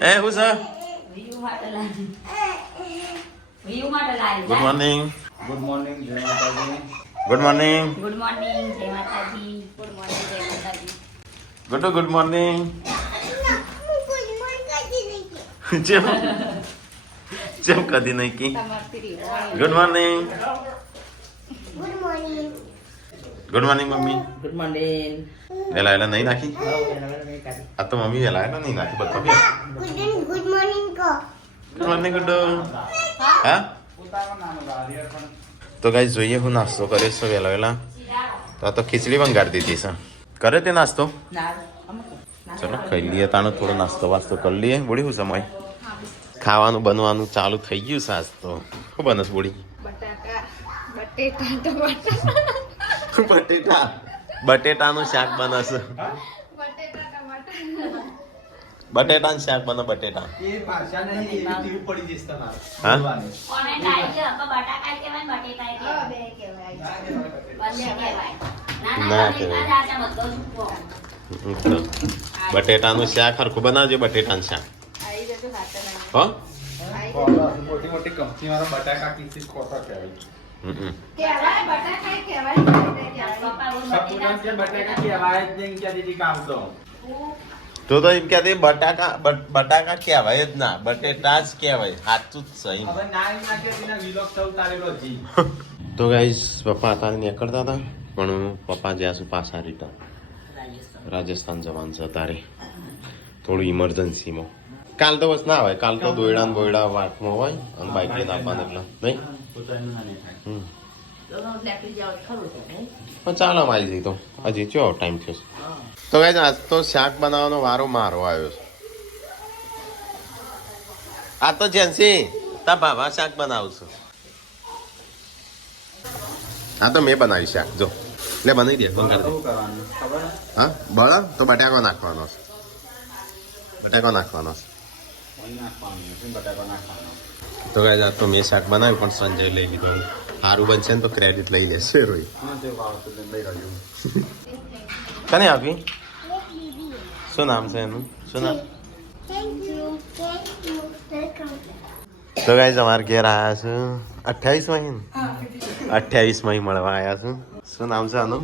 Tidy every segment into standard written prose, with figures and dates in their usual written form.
એ હું છે good morning good morning જય માતાજી. ગુડ મોર્નિંગ ગુડ મોર્નિંગ જય માતાજી. ગુડ મોર્નિંગ જય માતાજી. ગુડ મોર્નિંગ જેમ જેમ કદી નહીં કી good morning mummy good morning. વેલા વેલા નહીં નાખી આ તો મમ્મી વેલા વેલા નહીં નાખી બધા ગુડ મોર્નિંગ કો ગુડ મોર્નિંગ ગુડ હા તો ગાઈસ જોઈએ હું નાસ્તો કર્યો છે વેલા વેલા તો આ તો ખીચડી વંગાડી દીધી છે કરે તે નાસ્તો ચલો ખાઈ લઈએ તાનો થોડો નાસ્તો વાસ્તો કરી લઈએ બોડી શું સમય ખાવાનું બનવાનું ચાલુ થઈ ગયું છે આજ તો શું બનસ બોડી બટેટાનું શાક બનસ બટેટાનું શાક બને બટેટા એ ભાષા નહીં એવી ટીવી પડી જશે તમારે. હા? બોલવાની. કોને ટાઈમ છે બટાકા કહેવાય બટેટા કહેવાય બંને કહેવાય. ના ના કહેવાય. કહેવાય બધો છૂટો. બટેટાનું શાક હરખું બનાવજો બટેટાનું શાક હો મોટી મોટી કંપની વાળા બટાકા કિસી ખોટા કહેવાય. કહેવાય બટાકા કહેવાય પપ્પા બોલ સપૂરન કે બટાકા કહેવાય જ નહીં કે દીદી કામ તો. તો એમ કહેતી બટાકા કહેવાય જ ના બટેટા જ કહેવાય સાચું જ છે એમ. હવે ના એમ ના કે દીના વિલોક થયું તારેલો જી. તો ગાઈસ પપ્પા અત્યારે નીકળતા હતા પણ પપ્પા જ્યાં શું પાછા રિટર્ન રાજસ્થાન જવાનું છે તારે થોડું ઇમરજન્સીમાં કાલ તો બસ ના હોય કાલ તો દોયડા ને બોયડા વાટમાં હોય અને બાઇક લઈને આવવાનું એટલે નહીં હમ. પણ ચાલો આવી જઈ તો હજી ચો ટાઈમ થયો છે. તો ગાઈસ આજ તો શાક બનાવવાનો વારો મારો આવ્યો છે આ તો જેન્સી તા ભાભા શાક બનાવશું હા તો મેં બનાવી શાક જો એટલે બનાવી દે બંગાળ દે શું કરવાનું ખબર હે? હા બળ તો બટાકો નાખવાનો છે બટાકો નાખવાનો છે અહીં નાખવાનું નથી, બટાકા નાખવાનો. તો ગાઈસ આજ તો મેં શાક બનાવ્યું પણ સંજય લઈ લીધું સારું બનશે ને તો ક્રેડિટ લઈ લેશે રોઈ હા, જે ભાવતું તે લઈ રહ્યું. કને આપી શું નામ છે એનું શું નામ તો ગાઈસ અમારે ઘેર આવ્યા છે 28 મહી મળવા આવ્યા છું શું નામ છે આનું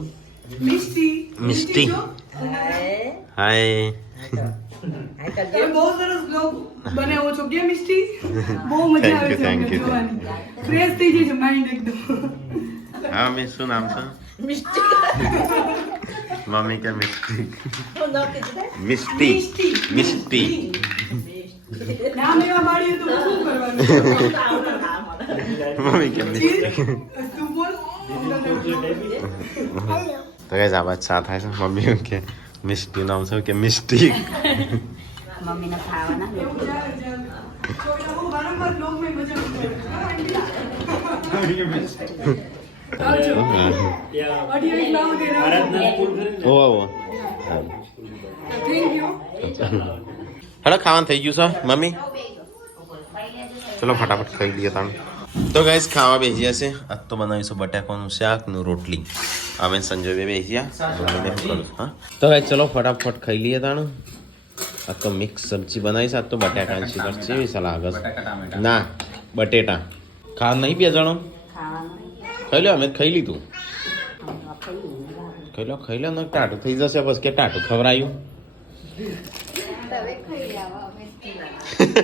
મિસ્ટી હાય તમે બહુ સરસ બ્લોગ બનાવો છો કે મિસ્ટી બહુ મજા આવે છે Thank અમને you. જોવાની ફ્રેશ થઈ જાય છે માઇન્ડ એકદમ હા મમ્મી શું નામ છે મમ્મી કે મિસ્ટી મિસ્ટી મિસ્ટી નામ એવા પાડીએ તો શું કરવાનું મમ્મી કે મિસ્ટી તું બોલ તો ગાઈસ આ વાત સાથ થાય છે મમ્મી એમ કે મિસ્ટી નામ છે કે મિસ્ટી મમ્મીને ખાવાના એવું ચાલે ચાલે તો એટલે હું વારંવાર બ્લોગ માં મજા આવજો ઓડિયો લાવો કે ઓ થેન્ક યુ હેડો ખાવાનું થઈ ગયું છે મમ્મી ચલો ફટાફટ ખાઈ લઈએ તાણ તો ગાઈસ ખાવા બેસી જશે આજ તો બનાવીશું બટાકાનું શાક ને રોટલી અમે સંજય બે બેસી ગયા તો ગાઈસ ચલો ફટાફટ ખાઈ લઈએ તાણ આ તો મિક્સ સબ્જી બનાવી છે આજ તો બટાકાની શીખર છે સલાહ આગળ બટાકા ટામેટા. ના બટેટા ખા નહીં બે જણો ખાવાનું ખાઈ લો અમે ખાઈ લીધું ખાઈ લો ને ટાટું થઈ જશે બસ કે ટાટું ખવડાયું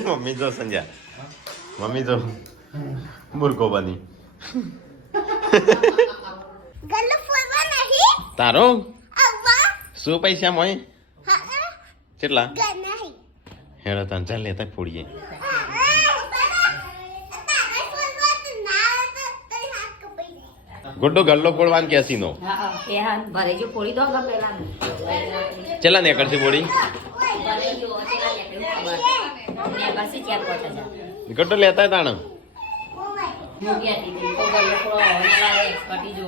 મમ્મી જો સંજ્યા મમ્મી જો મુર્ગો બની ગલ્લો ફોરવા નહીં તારો આવવા શું પૈસા મોય હા કેટલા ગઈ હેડો તાન ચાલ લેતા ફોડીએ ગુડ્ડો ગલ્લો ફોડવાનું કેસી નો હા એ હા ભરે જો પોળી દો કે પેલા ચેલા ને કરતી ફોડી ભરે જો ચેલા લે ખબર ને બસી ચાર પોતા જા ગુડ્ડો લેતા તાણ મુગિયા દીદી તો ગલ્લો પોળો હોનારા એક્સપર્ટી જો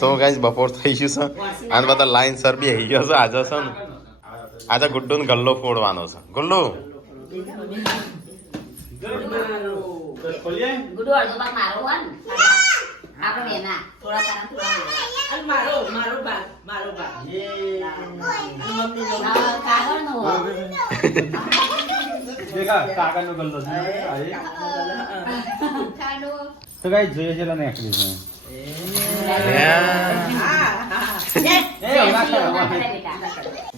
તો ગાઈસ બપોર થઈ ગયું છે અને બધા લાઈન સર બી આવી ગયો છે આજે છે ને આજે ગુડ્ડો ને ગલ્લો ફોડવાનો છે ગુલ્લુ ગુડુ અડધો ભાગ મારો હોય ને આપણે એના થોડા તારા થોડા મારો ભાગ કાગળ નો દેખા કાકાનો ગલ્લો છે તો ગાઈસ જોઈએ છે નેકડી છે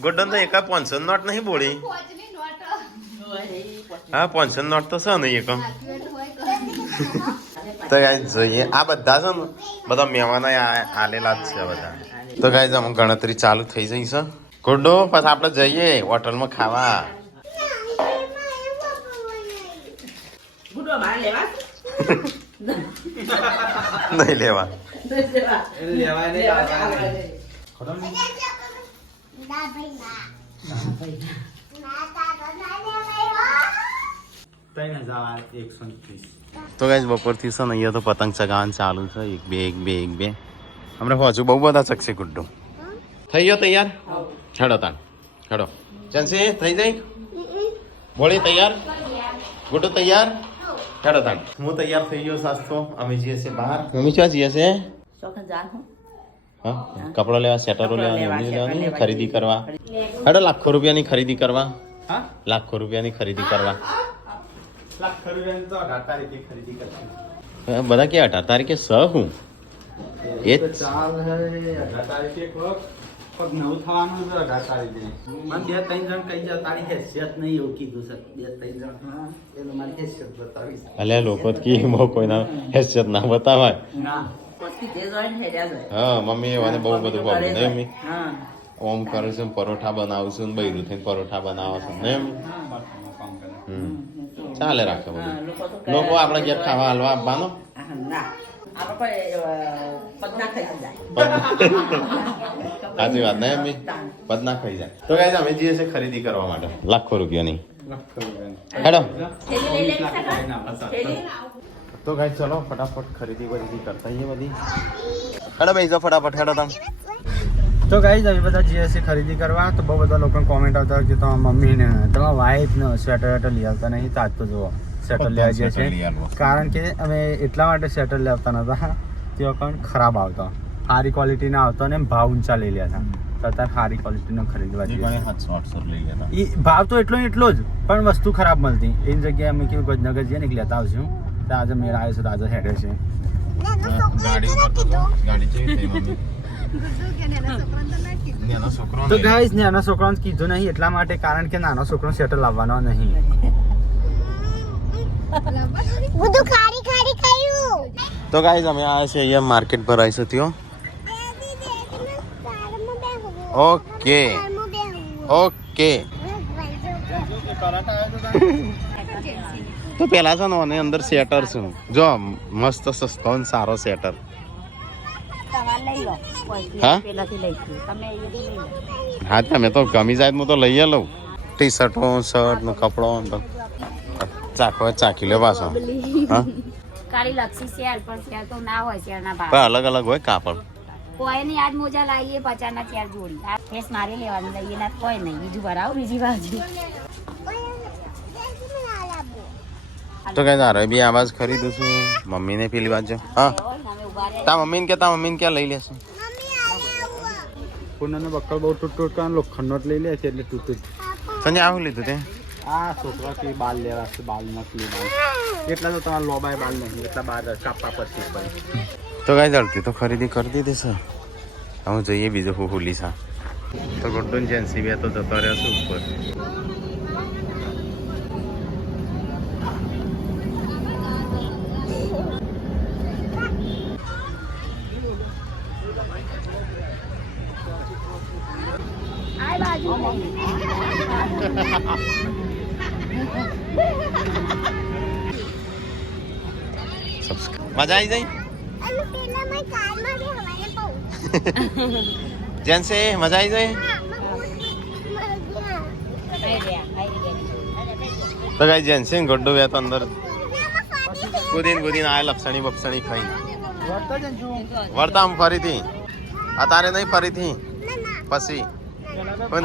ગુડ્ડન તો એકા 500 નોટ નહીં બોલી હા 500 નોટ તો છે નહીં એક તો ગાઈસ જોઈએ આ બધા છે ને બધા મહેમાનો આલેલા જ છે બધા તો ગાઈસ અમુક ગણતરી ચાલુ થઈ જઈ છે ગુડ્ડો પછી આપણે જઈએ હોટલમાં ખાવા ગુડો બહાર લેવા નહીં લેવા લેવાય ને ખોટો નહીં ના ભાઈ ના ના દાદા ના લેવાય 3130 તો ગાઈસ બપોરથી છે ને અહીંયા તો પતંગ ચગાવવાનું ચાલુ છે એક બે હમણાં હજુ બહુ બધા ચકશે ગુડ્ડો થઈ ગયો તૈયાર હેડો તાણ હેડો ચાલશે થઈ જાય બોલી તૈયાર ગુડ્ડો તૈયાર હેડો તાણ હું તૈયાર થઈ ગયો સાસ્તો અમે જઈએ છીએ બહાર મમ્મી ક્યાં જઈએ છે ચોખા જાન હું હા કપડા લેવા સેટરો લેવાની ખરીદી કરવા હેડો લાખો રૂપિયાની ખરીદી કરવા હા લાખો રૂપિયાની ખરીદી કરવા લાખ રૂપિયાની તો 18 તારીખે ખરીદી કરશે બધા કે 18 તારીખે સ હું એ જ ચાલ હે 18 તારીખે કોક પગ નવ થવાનું છે 18 તારીખે મને 2-3 જણ કહી જા તારી હેસિયત નહીં એવું કીધું છે 2-3 જણ હા એટલે મારી હેસિયત બતાવીશ અલ્યા લોકો કી મો કોઈના હેસિયત ના બતાવાય ના પછી જે જોઈને હેડ્યા જાય હા મમ્મી મને બહુ બધું પ્રોબ્લેમ નહીં મમ્મી હા ઓમ કરું છું પરોઠા બનાવું છું બૈરું થઈને પરોઠા બનાવો છું ને એમ કામ કરે ચાલે રાખે બધું લોકો તો લોકો આપણે ઘેર ખાવા હાલવા આપવાનો ના આપણે પગના ખાઈ જાય સાચી વાત નહીં મમ્મી પદ ના ખાઈ જાય તો ગાઈસ અમે જઈએ છીએ ખરીદી કરવા માટે લાખો રૂપિયાની લાખ રૂપિયાની હેડો થેલી લઈ લેવી છે થેલી તો ગાઈસ ચલો ફટાફટ ખરીદી કરતા આવીએ બધી હેડો ભાઈ જો ફટાફટ હેડો તમે તો ગાઈસ અમે બધા જઈએ છીએ ખરીદી કરવા તો બહુ બધા લોકો કોમેન્ટ આવતા કે તમારા મમ્મીને તમારા વાઈફને સ્વેટર લઈ આવતા નહીં તો આજ તો જુઓ સ્વેટર લેવા જઈએ છીએ કારણ કે અમે એટલા માટે સ્વેટર લેતા નતા તે પણ ખરાબ આવતા સારી ક્વોલિટીના આવતા ને ભાવ ઊંચા લઈ લેતા અત્યારે સારી ક્વોલિટીનો ખરીદવા જઈએ 700 લઈ ગયા એ ભાવ તો એટલો જ પણ વસ્તુ ખરાબ મળતી એની જગ્યાએ અમે કેવું ગજનગર જઈએ ને લેતા આવશું તો આજે મેળ આવ્યો છે તો આજે હેડે છે ગાડી જેવી થઈ મમ્મી નાનો છોકરો તો ગાઈસ નાના છોકરાને કીધું નહીં એટલા માટે કારણ કે નાનો છોકરો સેટલ લાવવાનો નહીં બધું ખારી ખારી ખાયું તો ગાઈસ અમે આવ્યા છે અહીંયા માર્કેટ ભરાય છે ત્યો ઓકે ઓકે તો પેલા છે ને અને અંદર સેટર છે જો મસ્ત સસ્તો ને સારો સેટર તમારે લઈ લો હા પેલાથી લઈ તમે લઈ લો હા તમે તો ગમી જાય હું તો લઈ લઉં ટી શર્ટો શર્ટ નો કપડો ચાખી લે પાછો હા કાળી લક્ષી શેર પર શેર તો ના હોય શેર ના ભાવ પણ અલગ અલગ હોય કાપડ કોઈ નહીં આજ મોજા લાવીએ 50 ના ચાર જોડી આ ફેસ મારી લેવાની લઈએ ના કોઈ નહીં બીજું ભરાવો બીજી બાજુ તો કઈ તારે બી આવાજ ખરીદું છું મમ્મીને પેલી બાજુ હા તા મમ્મીને કે ક્યાં લઈ લેશે પૂનાનો બક્કર બહુ તૂટ કાન લોખંડનો જ લઈ લે છે એટલે તૂટ સંજય આવું લીધું તે આ છોકરા કે બાલ લેવા છે બાલ નકલી બાલ એટલા તો તમારા લોબાય બાલ નહીં એટલા બાર કાપવા પડશે તો કઈ જડતી તો ખરીદી કરી દીધી છે હું જોઈએ બીજો હુલી સા તો ગુડ્ડુ જેન્સી બે તો જતો રહ્યો છું ઉપર મજા આવી જાય અને પેલા મેં કારમાં બી હવાને પાઉં જેન્સે મજા આવી જાય તો કઈ જેન્સે ગુડ્ડુ બે તો અંદર કુદીને આ લપસણી બપસણી ખાઈ વળતા આમ ફરીથી તારે નહીં ફરીથી પછી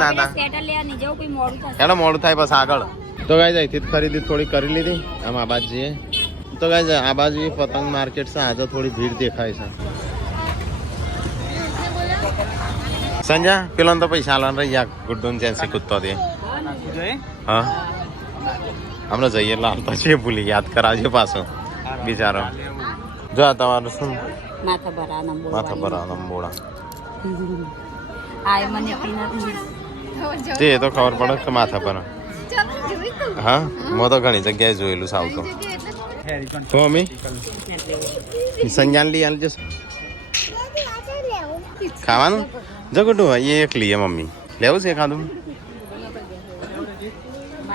ના સ્વેટર લેવા નહીં જવું કોઈ મોડું થશે એનો મોડું થાય બસ આગળ તો ગાઈઝ અહીંથી જ ખરીદી થોડી કરી લીધી આમ આ બાજુ જઈએ તો ગાઈઝ આ બાજુ પતંગ માર્કેટ છે આજે થોડી ભીડ દેખાય છે સંજા પેલો તો પૈસા આલવાનું રહી યા ગુડ્ડુ જેન્સી કૂદતો દે હા હમણાં જઈએ એટલે હાલતા છે ભૂલી યાદ કરાવજો પાછો બિચારો. જો આ તમારું શું માથા ભરા નંબર માથા પર લંબોડા આ મને પીના તે તો ખબર પડે કે માથા પર. હા મેં તો ઘણી જગ્યાએ જોયેલું સાવ તો. તો મમ્મી સંજાન લઈ આલ જશે ખાવાનું જગડું એ એક લઈએ મમ્મી. લેવું છે ખાધું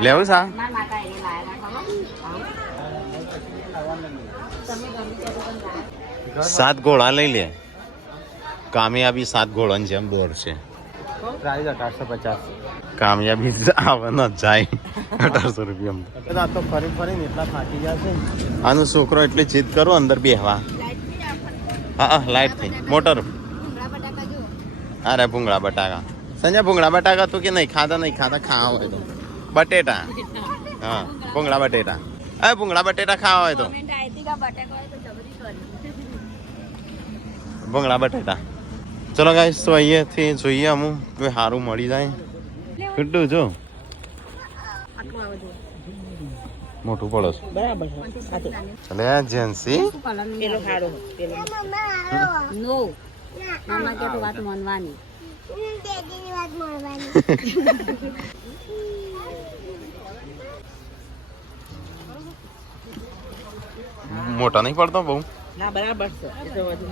લેવું છે મારા માતા એ લાયા 7 ઘોડા લઈ લે. કામયાબી 7 ઘોડાની જેમ દોડ છે. પ્રાઇસ 1850. કામયાબી આવે ન જાય 1800 રૂપિયા. આ તો ફરી ફરીને એટલા થાકી જશે ને. આનો છોકરો એટલે જીદ કરો અંદર બેહવા. હા લાઈટ થઈ મોટર. અરે ભૂંગળા બટાકા સંજય ભૂંગળા બટાકા તો કે નહીં ખાતા ખાવા હોય તો બટેટા. હા ભૂંગળા બટેટા. અરે ભૂંગળા બટેટા ખાવા હોય તો ભૂંગળા બટેટા. ચલો ગાઈસ તો અહીંયાથી જોઈએ અમુક કોઈ સારું મળી જાય. કેટલું જો મોટું પડો છો ચલે જેન્સી નો મામા કે તો વાત માનવાની daddyની વાત મળવાની. મોટા નહીં પડતો બહુ. ના બરાબર છે એ તો વધુ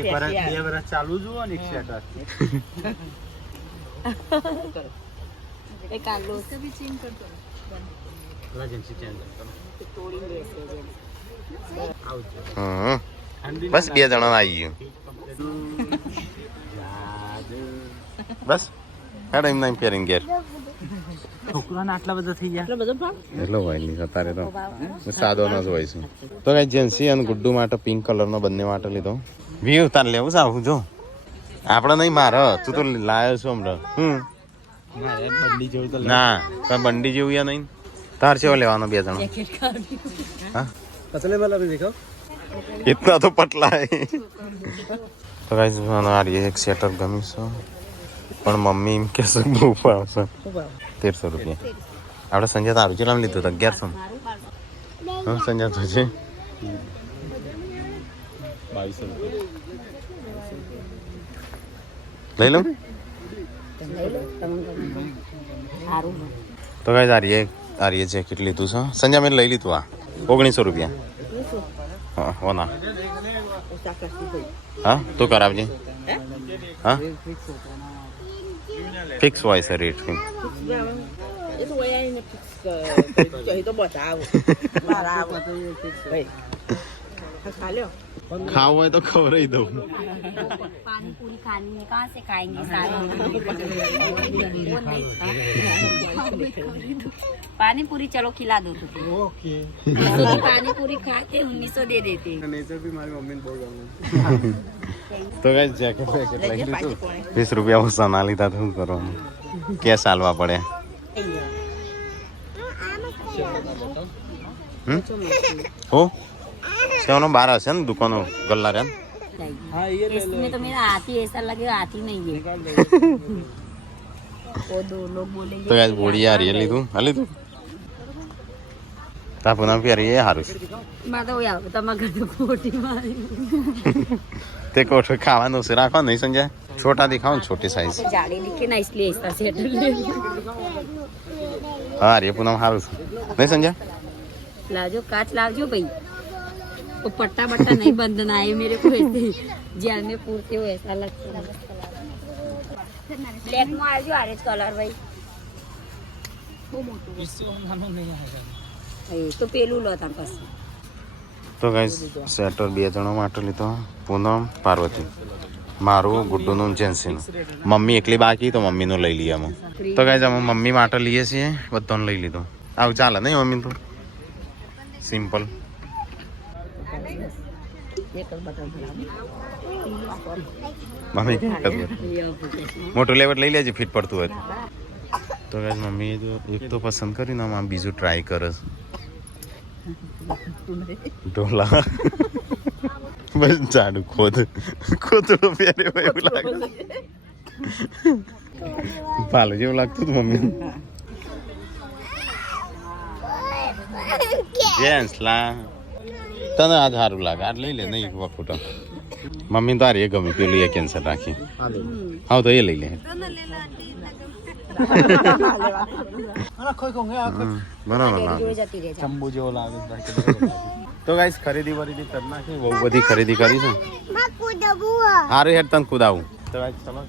એક વર્ષ 2 વર્ષ ચાલુ જુઓ ને એક સેટર. એ કાલો એજન્સી ચેન્જ તોડી લેશે આવજો. બસ 2 જણા આવી ગયું બસ હેડ એમ નહીં પહેરીને ઘેર. છોકરાને આટલા બધા થઈ ગયા. એટલો હોય નહીં અત્યારે તો સાદો ન જ હોય છે. તો કઈ જેન્સી અને ગુડ્ડુ માટે પિંક કલરનો બંને માટે લીધો. વ્યૂ તાર લેવું છે આવું જો આપણે નહીં મારે તું તો લાયો છો હમણાં. મારે બંડી જેવું તો ના કઈ બંડી જેવું યા નહીં. તાર છે લેવાનો 2 જણા. હા પતલે વાला भी देखो. इतना तो पतला है. तो गाइस મને આ એક સેટર ગમી છે પણ મમ્મી એમ કે છે બહુ આવશે 1300 રૂપિયા. આપણે સંજય તારું કેટલામાં લીધું હતું 1100. હા સંજય તો છે 2200 રૂપિયા. લઈ લઉં. સારું તો ગાઈસ આ જેકેટ લીધું છે સંજય મેં લઈ લીધું આ 1900 રૂપિયા. હા હો ના હા તું કરાવજે. હા ફિક્સ હોય છે રેટ. એ તો વયા ને ફિક્સ તો બતાવો બરાબર ભાઈ खा लो ખાવું હોય તો ખવડાવી દઉં. पानी पूरी खानी है कहाँ से खाएंगे सारे पानी पूरी चलो खिला दो तो ઓકે. पानी पूरी खाते 1900 दे देते નેચર બી મારી મમ્મીને બહુ ગમે. તો ગાઈસ જેકેટ લઈ લીધું 20 રૂપિયા ઓછા ના લીધા તો શું કરવાનું કેસ હાલવા પડે. हो सेवनो 12 હશે ને દુકાનો ગલ્લા રે. હા ये ले लो. इसमें तो मेरा हाथी ऐसा लगे हाथी नहीं है वो दो लोग बोलेंगे તો ગાઈસ બોડી આ રીએ લીધું આ લીધું તા પુના પહેરી એ હારું છે. मैं तो यार તમારા ઘર ખોટી મારી તે કોઠો ખાવાનું છે રાખો નહીં સંજય छोटा दिखाओ छोटी साइज. जाड़ी दिखे ना इसलिए ऐसा सेट ले હા રે પુના હારું છે નહીં સંજય. लाजो काच लाजो भाई वो पट्टा बट्टा नहीं बंधना है मेरे को ऐसे जेल में पूरते हो ऐसा लगता है. ब्लैक में आ जाओ ऑरेंज कलर भाई तो पेलू लो तार पास. તો ગાઈસ સેટર 2 જણો માટે લીધો પૂનમ પાર્વતી મારું ગુડ્ડુનું જેન્સીનું. મમ્મી એકલી બાકી તો મમ્મીનું લઈ લઈએ અમે. તો ગાઈસ અમે મમ્મી માટે લઈએ છીએ બધાને લઈ લીધો. આવું ચાલે નહીં મમ્મી તો સિમ્પલ. મમ્મી મોટું લેવટ લઈ લેજે ફિટ પડતું હોય તો. ગાઈસ મમ્મીએ તો એક તો પસંદ કરીને આમ બીજું ટ્રાય કરે છે ઢોલા. બસ જાડું ખોતડું પહેરે હોય એવું લાગે. ભાલું જેવું લાગતું હતું મમ્મી. જેન્સ લા તને આ સારું લાગે આ લઈ લે નહીં વખોટો મમ્મી તારે એ ગમી પેલું એ કેન્સર રાખી હા તો એ લઈ લે બરાબર લાગે ચંબુ જેવો લાગે તો ગાઈસ ખરીદી વરીદી કરી નાખી બહુ બધી ખરીદી કરી છે માં કુદબુ હારું હેડ તને કુદાવું તો ગાઈસ ચલો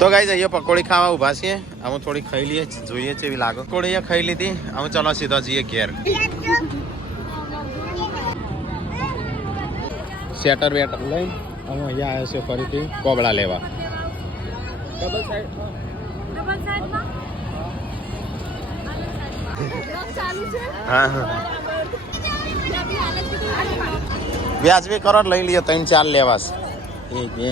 તો ગાઈસ અહીંયા પકોડી ખાવા ઊભા છીએ અમે થોડી ખાઈ લઈએ જોઈએ છે એવી લાગે પકોડી અહીંયા ખાઈ લીધી અમે ચલો સીધા જઈએ ઘેર સેટર વેટર લઈ અમે અહીંયા આવ્યા છે ફરીથી કોબળા લેવા હા હા વ્યાજબી કરો લઈ લઈએ 3-4 લેવાસ એક બે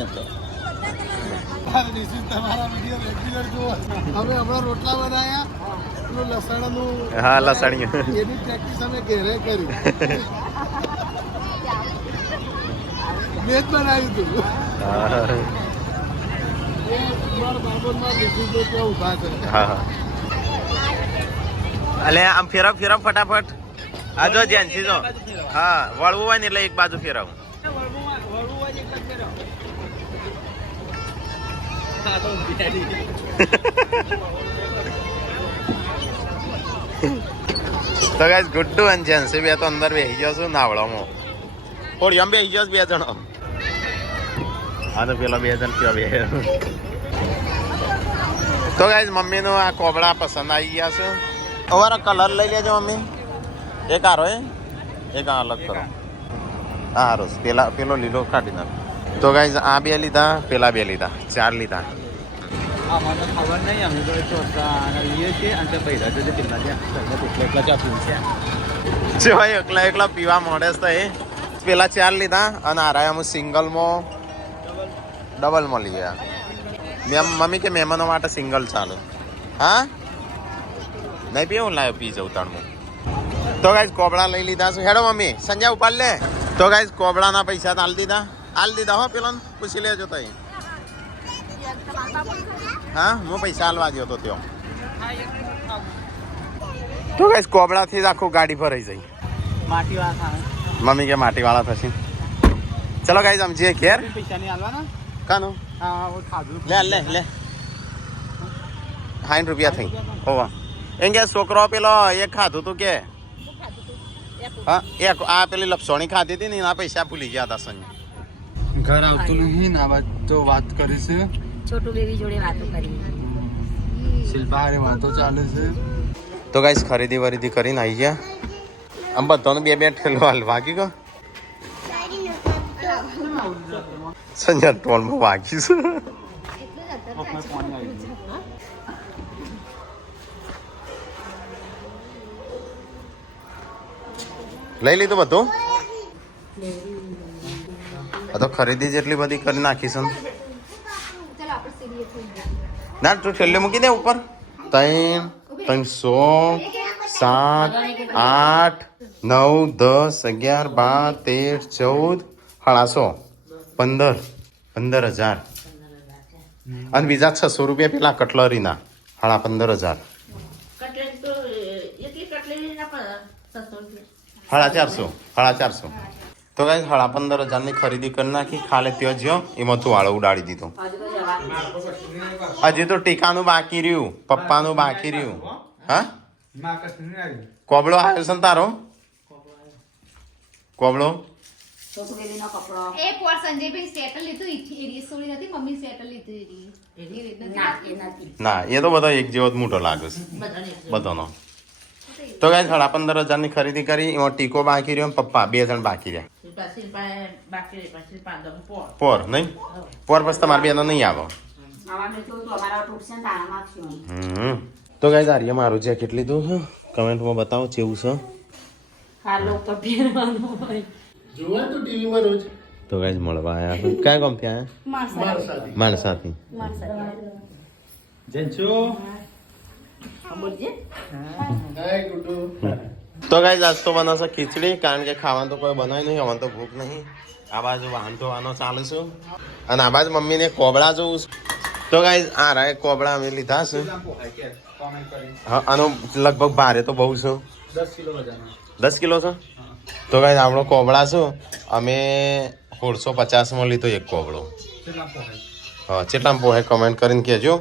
અમે હમણાં રોટલા બનાયા લસણનું હા લસણીયું એની પ્રેક્ટિસ અમે ઘરે કરી મેં જ બનાવ્યું હતું હા અલે આમ ફેરવ ફટાફટ આ જો જેન્સી જો હા વળવું હોય ને એટલે એક બાજુ ફેરવ તો ગાઈસ ગુડ્ડુ અને જેન્સી બે તો અંદર બેસી ગયો છું નાવડામાં થોડી આમ બેસી ગયો 2 જણો આ તો પેલા 2 જણ કેવા બે તો ગાઈસ મમ્મીનો આ કોબળા પસંદ આવી ગયા છે અમારો કલર લઈ લેજો મમ્મી એક આરો એક આ અલગ કરો આ હારો પેલો લીલો કાઢી નાખ તો ગાઈસ આ 2 લીધા પેલા 2 લીધા 4 લીધા મને ખબર નહીં અમે તો લઈએ છીએ અને પૈસા તો કેટલા એકલા ચા પીવું છે ભાઈ એકલા પીવા મળે છે એ પેલા 4 લીધા અને આરાય અમે સિંગલમાં ડબલમાં લઈ ગયા મમ્મી કે મહેમાનો માટે સિંગલ ચાલે હા નહીં પીવું લાવ્યો પી જવું તાણમાં તો ગાઈસ કોબળા લઈ લીધા છે હેડો મમ્મી સંજય ઉપાડ લે તો ગાઈસ કોબળાના પૈસા હાલ દીધા હો પેલા પૂછી લેજો તઈ હા હું પૈસા હાલવા ગયો તો ત્યાં તો ગાઈસ કોબળાથી જ આખું ગાડી ભરાઈ જાય માટીવાળા મમ્મી કે માટીવાળા થશે ચલો ગાઈસ આમ જઈએ ઘેર પૈસા નહીં હાલવાના કાનો હા ખાધું લે 60 રૂપિયા થઈ હોવા એમ કે છોકરો પેલો એક ખાધું તું કે હા એક આ પેલી લપસોણી ખાધી હતી ને એના પૈસા ભૂલી ગયા હતા સંજય ઘર આવતું નહીં ને આ વાત તો વાત કરી છે છોટું બેબી જોડે વાતો કરી શિલ્પા હારે વાતો ચાલે છે તો ગાઈસ ખરીદી વરીદી કરીને આવી ગયા આમ બધાને 2 ઠેલો હાલ વાગી ગયો સંજય ટોલમાં વાગી છે લઈ લીધું બધું આ તો ખરીદી જેટલી બધી કરી નાખી છે ના તું છેલ્લે મૂકી દે ઉપર 300 7 8 9 10 11 12 13 14 15,000 અને બીજા 600 રૂપિયા પેલા કટલરીના 15,000 450 તો કઈ 15,000 ની ખરીદી કરી નાખી ખાલે ત્યાં જ્યો એમાં તું વાળો ઉડાડી દીધો હજી તો ટીકાનું બાકી રહ્યું પપ્પાનું બાકી રહ્યું હા કોબળો આવ્યો છે ને તારો કોબળો છોટું બેબીનો કપડો એ પોર સંજયભાઈ સેટલ લીધું એરી સોળી નથી મમ્મી સેટલ લીધું એરી રીતના ના એ નથી ના એ તો બધો એક જેવો જ મોટો લાગે છે બધાનો તો કઈ 15,000 ની ખરીદી કરી એમાં ટીકો બાકી રહ્યો પપ્પા 2 જણ બાકી રહ્યા પોર નહીં પોર પછી તમારે બેનો નહીં આવો તો ગાઈસ આર્ય મારું જેકેટ લીધું છે કમેન્ટમાં બતાવો કેવું છે તો ગાઈસ મળવા આયા છે કયા ગામ થી આયા માણસાથી તો ગાઈસ આજ તો બનાવશે ખીચડી કારણ કે ખાવાનું તો કોઈ બનાવ્યું નહીં હવે તો ભૂખ નહીં આ બાજુ વાહન ધોવાનો ચાલે છે અને આ બાજુ મમ્મીને કોબળા જોવું છે તો ગાઈસ આ રાય કોબળા અમે લીધા છે હા આનો લગભગ ભારે તો બહુ છે 10 કિલો વજન 10 કિલો છે તો ગાઈસ આપણો કોબળા શું અમે 1650 માં લીધો એક કોબળો કેટલા પોહે હા કેટલામાં પોહે કમેન્ટ કરીને કહેજો